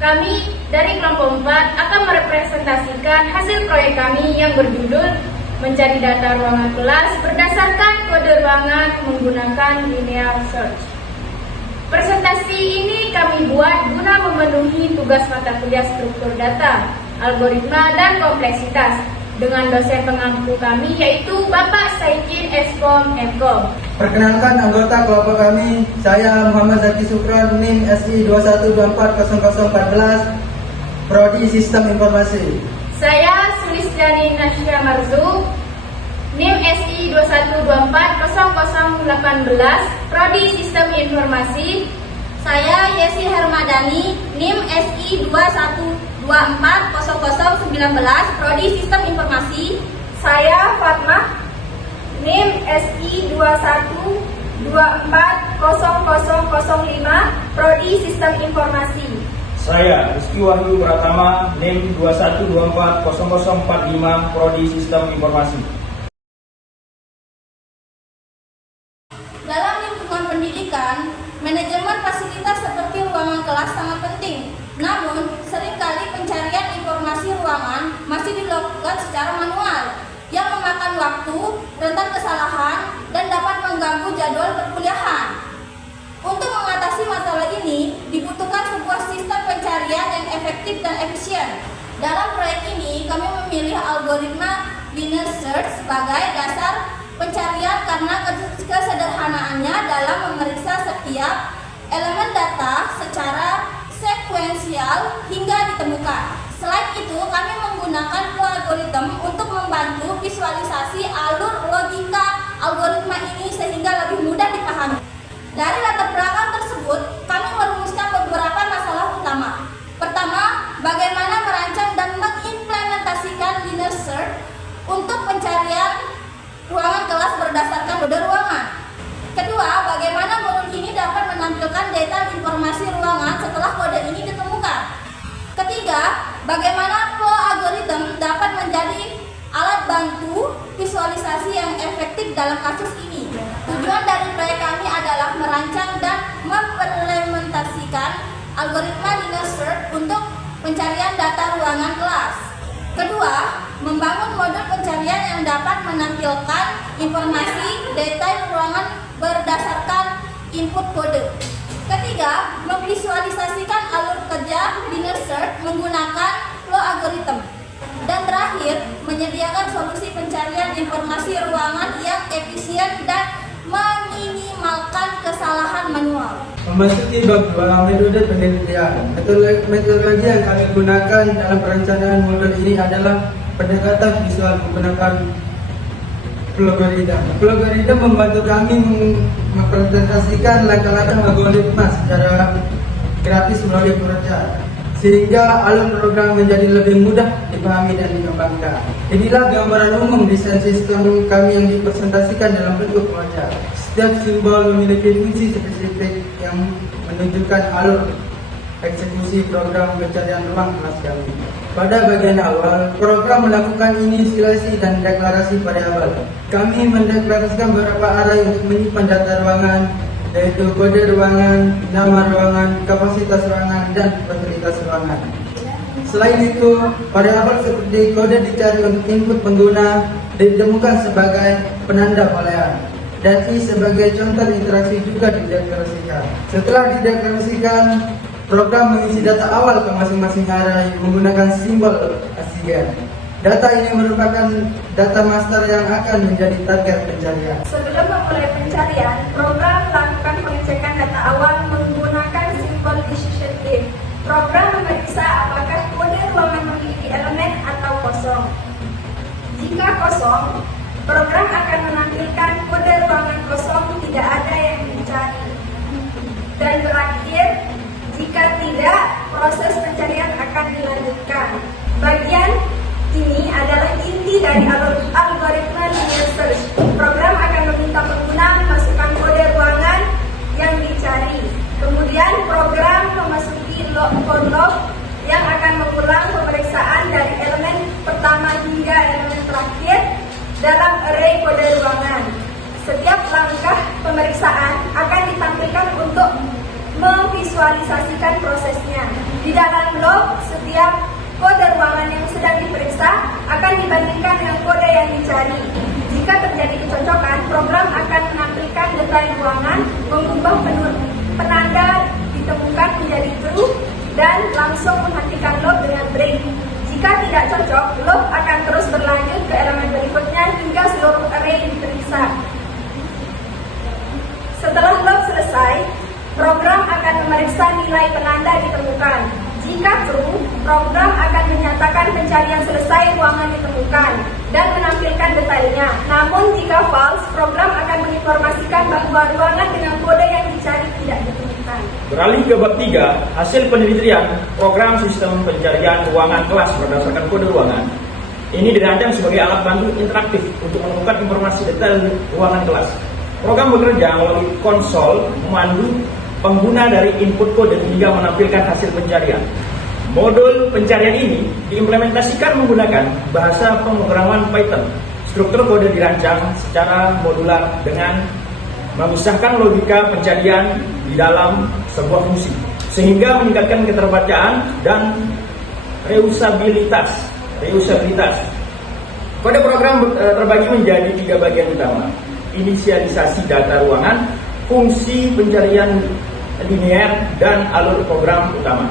Kami dari kelompok 4 akan merepresentasikan hasil proyek kami yang berjudul mencari data ruangan kelas berdasarkan kode ruangan menggunakan linear search. Presentasi ini kami buat guna memenuhi tugas mata kuliah struktur data, algoritma, dan kompleksitas dengan dosen pengampu kami yaitu Bapak Saikin Eskom Mkom. Perkenalkan anggota kelompok kami, saya Muhammad Zaki Sukron, NIM SI 21240014, Prodi Sistem Informasi. Saya Sulistiani Nasya Marzu, NIM SI 21240018, Prodi Sistem Informasi. Saya Yesi Hermadani, NIM SI 21240019, Prodi Sistem Informasi. Saya Fatmah, NIM SI 21240005, Prodi Sistem Informasi. Saya Rizky Wahyu Pratama, NIM 21240045, Prodi Sistem Informasi. Dalam lingkungan pendidikan, manajemen fasilitas seperti ruangan kelas sangat penting. Namun, seringkali pencarian informasi ruangan masih dilakukan secara manual, yang memakan waktu, rentan kesalahan, dan dapat mengganggu jadwal perkuliahan. Untuk mengatasi masalah ini, dibutuhkan sebuah sistem pencarian yang efektif dan efisien. Dalam proyek ini, kami memilih algoritma linear search sebagai dasar pencarian karena kesederhanaannya dalam memeriksa setiap elemen data secara sekuensial hingga ditemukan. Selain itu, kami menggunakan flow algorithm untuk membantu visualisasi alur logika algoritma ini sehingga lebih mudah dipahami. Dari latar belakang tersebut, kami merumuskan beberapa masalah utama. Pertama, bagaimana merancang dan mengimplementasikan linear search untuk pencarian ruangan kelas berdasarkan kode ruangan. Kedua, bagaimana modul ini dapat menampilkan data informasi ruangan setelah kode ini ditemukan. Ketiga, bagaimana flow algorithm dapat menjadi alat bantu visualisasi yang efektif dalam kasus ini. Tujuan dari proyek kami adalah merancang dan mengimplementasikan algoritma linear search untuk pencarian data ruangan kelas. Kedua, membangun modul pencarian yang dapat menampilkan informasi detail ruangan berdasarkan input kode. Ketiga, memvisualisasikan alur kerja linear search menggunakan flow algorithm. Dan terakhir, menyediakan solusi pencarian informasi ruangan yang efisien dan meminimalkan kesalahan manual. Memasuki bab 2, metode penelitian. Metodologi yang kami gunakan dalam perencanaan modul ini adalah pendekatan visual menggunakan algoritma. Algoritma membantu kami mempresentasikan langkah-langkah algoritma secara grafis melalui proyektor, sehingga alur program menjadi lebih mudah dipahami dan dikembangkan. Inilah gambaran umum desain sistem kami yang dipresentasikan dalam bentuk proyek. Setiap simbol memiliki fungsi spesifik yang menunjukkan alur eksekusi program pencarian ruang kelas kami. Pada bagian awal, program melakukan inisialisasi dan deklarasi variabel. Kami mendeklarasikan beberapa array untuk menyimpan data ruangan, yaitu kode ruangan, nama ruangan, kapasitas ruangan, dan fasilitas ruangan. Selain itu, variabel seperti kode dicari untuk input pengguna ditemukan sebagai penanda boolean, dan I sebagai contoh interaksi juga dideklarasikan. Setelah dideklarasikan, program mengisi data awal ke masing-masing array menggunakan simbol ASCII. Data ini merupakan data master yang akan menjadi target pencarian. Sebelum memulai pencarian, program melakukan pengecekan data awal menggunakan simbol decision if. Program memeriksa apakah kode ruangan memiliki elemen atau kosong. Jika kosong, program akan menampilkan kode ruangan kosong tidak ada yang dicari. Dan terakhir, jika tidak, proses pencarian akan dilanjutkan. Bagian ini adalah inti dari algoritma linear search. Program akan meminta pengguna memasukkan kode ruangan yang dicari. Kemudian program memasuki for log yang akan mengulang pemeriksaan dari elemen pertama hingga elemen terakhir dalam array kode ruangan. Setiap langkah pemeriksaan akan ditampilkan untuk memvisualisasikan prosesnya. Di Di dalam log, setiap kode ruangan yang sedang diperiksa akan dibandingkan dengan kode yang dicari. Jika terjadi kecocokan, program akan menampilkan detail ruangan, mengubah penanda ditemukan menjadi true, dan langsung menghentikan log dengan break. Jika tidak cocok, log akan terus berlanjut ke elemen berikutnya hingga seluruh array diperiksa. Setelah log selesai, program akan memeriksa nilai penanda ditemukan. Jika true, program akan menyatakan pencarian selesai, ruangan ditemukan, dan menampilkan detailnya. Namun jika false, program akan menginformasikan bahwa ruangan dengan kode yang dicari tidak ditemukan. Beralih ke bab 3, hasil penelitian program sistem pencarian ruangan kelas berdasarkan kode ruangan. Ini dirancang sebagai alat bantu interaktif untuk menemukan informasi detail ruangan kelas. Program bekerja melalui konsol memandu pengguna dari input kode hingga menampilkan hasil pencarian. Modul pencarian ini diimplementasikan menggunakan bahasa pemrograman Python. Struktur kode dirancang secara modular dengan memisahkan logika pencarian di dalam sebuah fungsi, sehingga meningkatkan keterbacaan dan reusabilitas. Kode program terbagi menjadi 3 bagian utama: inisialisasi data ruangan, fungsi pencarian linear, dan alur program utama.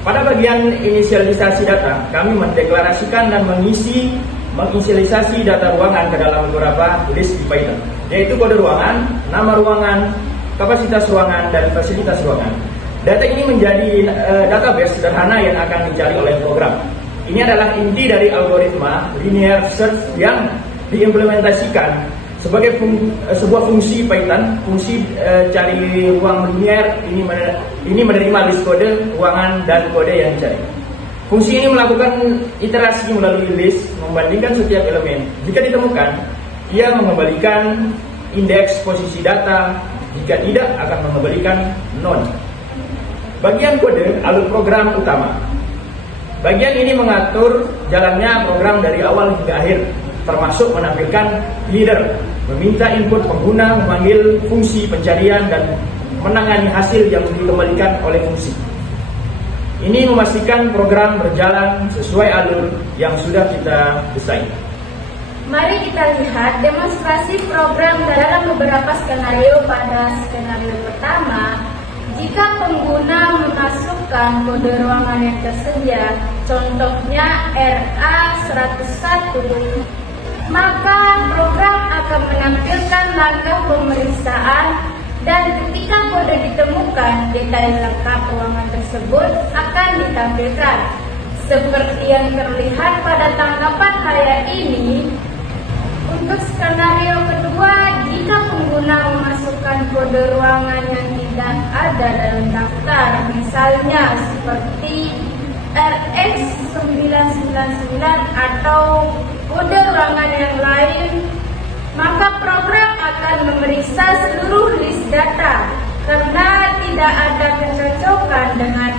Pada bagian inisialisasi data, kami mendeklarasikan dan menginisialisasi data ruangan ke dalam beberapa list di Python, yaitu kode ruangan, nama ruangan, kapasitas ruangan, dan fasilitas ruangan. Data ini menjadi database sederhana yang akan dicari oleh program. Ini adalah inti dari algoritma linear search yang diimplementasikan sebagai sebuah fungsi Python. Fungsi cari ruang linear ini menerima list kode ruangan dan kode yang dicari. Fungsi ini melakukan iterasi melalui list, membandingkan setiap elemen. Jika ditemukan, ia mengembalikan indeks posisi data. Jika tidak, akan mengembalikan none. Bagian kode alur program utama. Bagian ini mengatur jalannya program dari awal hingga akhir, termasuk menampilkan header, meminta input pengguna, memanggil fungsi pencarian, dan menangani hasil yang dikembalikan oleh fungsi. Ini memastikan program berjalan sesuai alur yang sudah kita desain. Mari kita lihat demonstrasi program dalam beberapa skenario. Pada skenario pertama, jika pengguna memasukkan kode ruangan yang tersedia, contohnya RA101, maka program akan menampilkan langkah pemeriksaan, dan ketika kode ditemukan, detail lengkap ruangan tersebut akan ditampilkan. Seperti yang terlihat pada tangkapan layar ini. Untuk skenario kedua, jika pengguna memasukkan kode ruangan yang tidak ada dalam daftar, misalnya seperti RX999 atau kode ruangan yang lain, maka program akan memeriksa seluruh list data. Karena tidak ada kecocokan dengan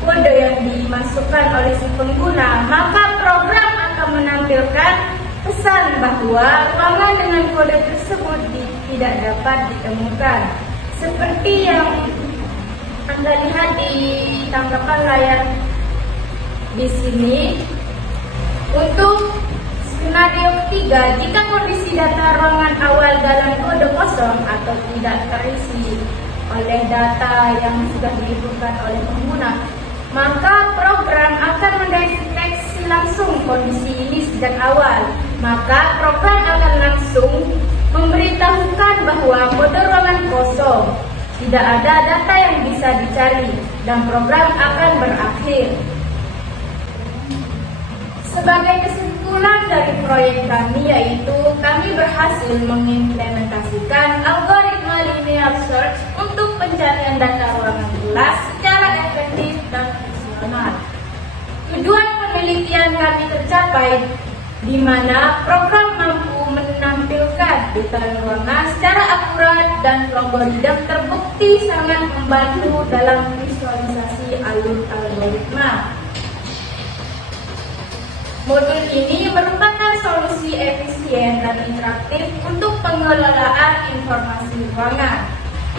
kode yang dimasukkan oleh si pengguna, maka program akan menampilkan pesan bahwa ruangan dengan kode tersebut tidak dapat ditemukan. Seperti yang Anda lihat di tangkapan layar di sini. Untuk skenario ketiga, jika kondisi data ruangan awal dalam kode kosong atau tidak terisi oleh data yang sudah diinputkan oleh pengguna, maka program akan mendeteksi langsung kondisi ini sejak awal. Maka program akan langsung memberitahukan bahwa kode ruangan kosong, tidak ada data yang bisa dicari, dan program akan berakhir. Sebagai kesimpulan dari proyek kami, yaitu kami berhasil mengimplementasikan algoritma linear search untuk pencarian data ruangan kelas secara efektif dan fungsional. Tujuan penelitian kami tercapai, di mana program mampu menampilkan detail ruangan secara akurat dan algoritma terbukti sangat membantu dalam visualisasi alur algoritma. Modul ini merupakan solusi efisien dan interaktif untuk pengelolaan informasi ruangan.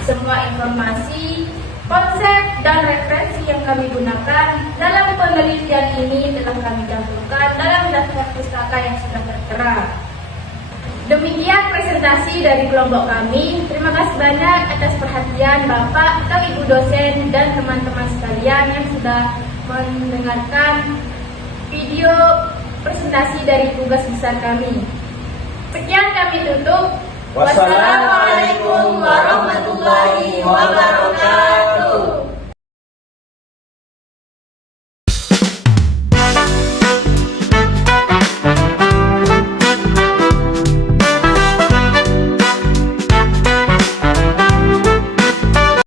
Semua informasi Konsep dan referensi yang kami gunakan dalam penelitian ini telah kami cantumkan dalam daftar pustaka yang sudah tertera. Demikian presentasi dari kelompok kami. Terima kasih banyak atas perhatian Bapak atau Ibu dosen dan teman-teman sekalian yang sudah mendengarkan video presentasi dari tugas besar kami. Sekian kami tutup. Wassalamualaikum warahmatullahi wabarakatuh.